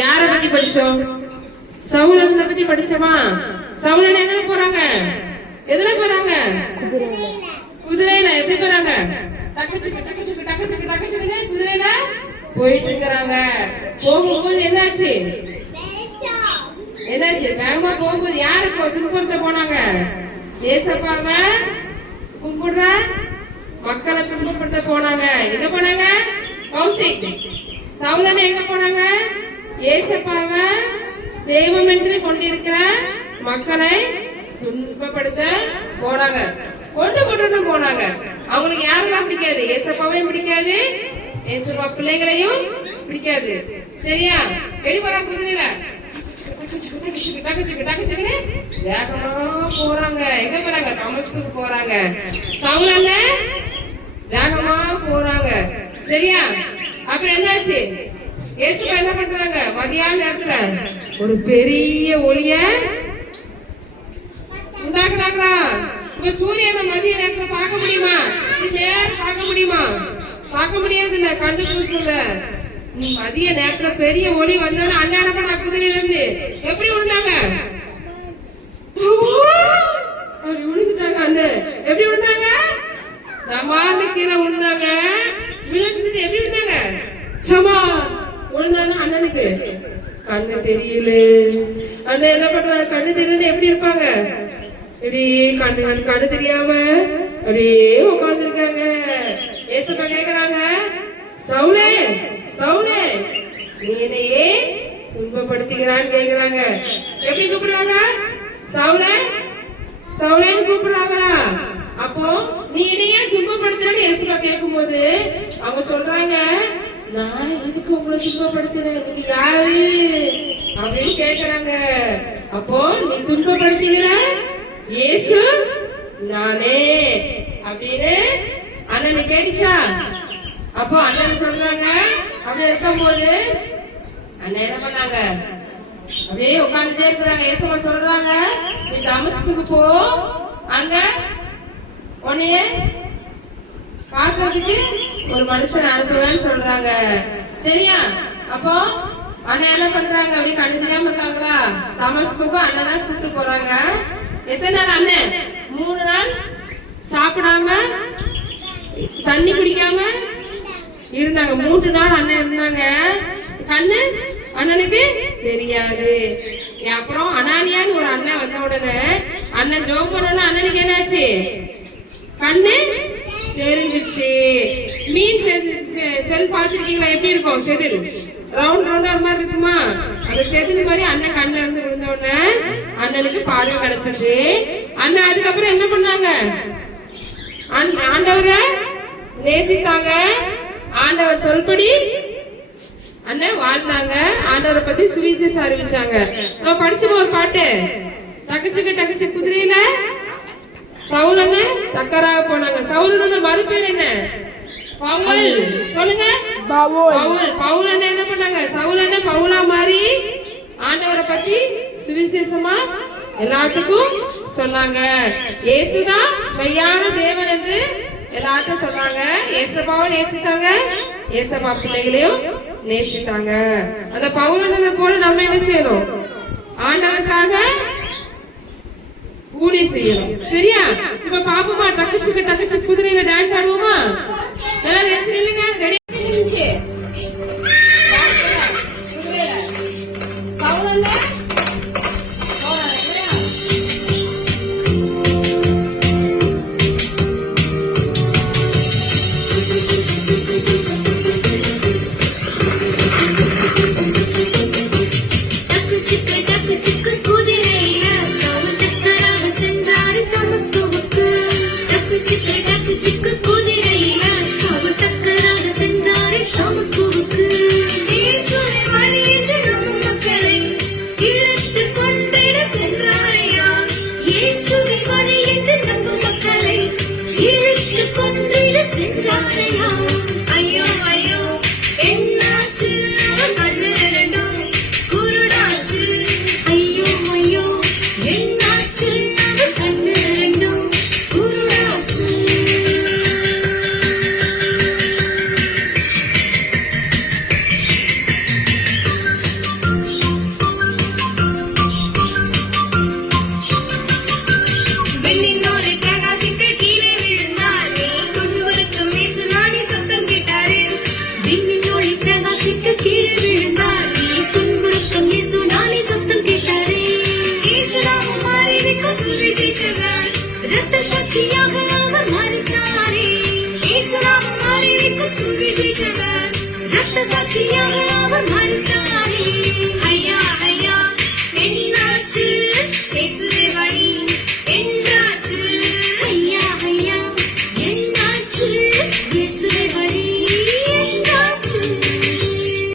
யார பத்தி படிச்சோம்? சவுலனை பத்தி படிச்சோமா? சவுலன் என்ன போறாங்க? எதுல போறாங்க? குதிரையில. எப்படி போறாங்க? குதிரையில போயிட்டு இருக்கிறாங்க. போகும்போது என்னாச்சு? வேகமா போகும்போது யாரு துன்புறுத்த போனாங்க? ஏசப்பாவை கும்பிடுற மக்களை துன்பப்படுத்த போனாங்க. எங்க போனாங்க? கௌசிக். சவுலனை எங்க போனாங்க? ஏசப்பாவை தெய்வம் என்று கொண்டிருக்கிற மக்களை துன்பப்படுத்த போனாங்க. கொண்டு போட்டு போனாங்க. அவங்களுக்கு யாரெல்லாம் பிடிக்காது? ஏசப்பாவையும் பிடிக்காது, ஏசப்பா பிள்ளைகளையும் பிடிக்காது. சரியா? வெளிவரா குதிரையில வேகமா போறாங்க. எங்க போறாங்க? தமஸ்குக்கு போறாங்க. சவுலன வேகமா போறாங்க. சரியா? அப்புறம் என்னாச்சு? ஏசப்பா என்ன பண்றாங்க? மதியான நேரத்துல ஒரு பெரிய ஒளிய உண்டாக்குறாங்களா? இப்ப சூரியனை மதிய நேரத்துல பார்க்க முடியுமா? பார்க்க முடியுமா? பார்க்க முடியாது இல்ல, கண்டு பூசல. மதிய நேரத்துல பெரிய ஒளி வந்தோட அண்ணன் என்ன பண்ண? குதிரையில இருந்து எப்படி விழுந்தாங்க? விழுந்துட்டாங்க. அண்ணன் எப்படி விழுந்தாங்க? சமாந்து கீழே விழுந்தாங்க. விழுந்துட்டு எப்படி விழுந்தாங்க? சமா விழுந்தாங்க. அண்ணனுக்கு கண்ணு தெரியல. அண்ணன் என்ன பண்றாங்க? கண்ணு தெரியல. எப்படி இருப்பாங்க? இப்படி கண்ணு தெரியாம அப்படியே உட்கார்ந்து இருக்காங்க. ஏசப்பா கேக்குறாங்க, சவுலே சவுலே நீ என்னையே துன்பப்படுத்துகிறான்னு கேக்குறாங்க. எப்படி கூப்பிடுறாங்க? சவுலே சவுலேன்னு கூப்பிடுறாங்களா? அப்போ நீ என்னையே துன்பப்படுத்துறன்னு ஏசப்பா கேட்கும் போது அவங்க சொல்றாங்க, நான் எதுக்கு உங்களை துன்பப்படுத்துறேன்? இதுக்கு யாரு அப்படின்னு கேக்குறாங்க. அப்போ நீ துன்பப்படுத்துகிற இயேசு நானே அப்படின்னு அண்ணன் கேட்டுச்சா? அப்போ அண்ணன் சொல்றாங்க. அப்படி இருக்கும் போது அண்ணன் என்ன பண்ணாங்க? அப்படியே உட்காந்துட்டே இருக்கிறாங்க. ஏசப்பா சொல்றாங்க, நீ தமஸ்குக்கு போ, அங்க உன்னைய பார்க்கறதுக்கு ஒரு மனுஷன் அனுப்புவேன்னு சொல்றாங்க. சரியா? அப்போ அண்ணன் என்ன பண்றாங்க? அப்படி கண்ணு தெரியாம இருக்காங்களா? தமஸ்குக்கு அண்ணனா கூப்பிட்டு போறாங்க. எத்தனை நாள் அண்ணன்? 3 நாள் சாப்பிடாம தண்ணி குடிக்காம இருந்தாங்க. 3 நாள் அண்ணன் இருந்தாங்க. கண்ணு அண்ணனுக்கு தெரியாது. அப்புறம் அனானியான்னு ஒரு அண்ணன் வந்த உடனே அண்ணன் ஜோம் பண்ணல. அண்ணனுக்கு என்னாச்சு? கண்ணு தெரிஞ்சிச்சு. மீன் செல் பார்த்திருக்கீங்களா? எப்படி இருக்கும்? செதில் ரவுண்ட் ரவுண்டா மாதிரி இருக்குமா? அந்த செதில் மாதிரி அண்ணன் கண்ணுல இருந்து விழுந்த உடனே அண்ணனுக்கு பார்வை கிடைச்சது. அண்ணன் அதுக்கப்புறம் என்ன பண்ணாங்க? ஆண்டவரை நேசித்தாங்க. ஆண்டவர் சொல்படி அண்ணன் வாழ்ந்தாங்க. ஆண்டவரை பத்தி சுவிசேஷம் அறிவிச்சாங்க. நம்ம படிச்சோம் ஒரு பாட்டு, டக்குச்சு குதிரையில சவுலன தக்கராக போனாங்க. சவுலனோட மறுபேர் என்ன? பவுல். சொல்லுங்க. பவுல் என்ன பண்ணாங்க? சவுலன பவுலா மாறி ஆண்டவரை பத்தி சுவிசேஷமா எல்லாத்துக்கும் சொன்னாங்க. இயேசுதான் மெய்யான தேவன் என்று எல்லாத்தையும் சொன்னாங்க. ஏசப்பாவை நேசித்தாங்க, ஏசப்பா பிள்ளைகளையும் நேசித்தாங்க. அந்த பவுலனை போல நம்ம என்ன செய்யணும்? ஆண்டவருக்காக ஊழியம் செய்யணும். சரியா? இப்ப பாப்போமா? டக்குச்சு குதிரையில டான்ஸ் ஆடுவோமா? எல்லாரும் இல்லைங்க. ரெடி? பவுலன் டக்கு சிக்கு குதிரையில சவுல் டக்கராக சென்றார். இரத்த சாட்சியாக அவர் மரித்தாரே. இயேசு நாமம் அறிவிக்கும் சுவிசேஷகர் இரத்த சாட்சியாக அவர்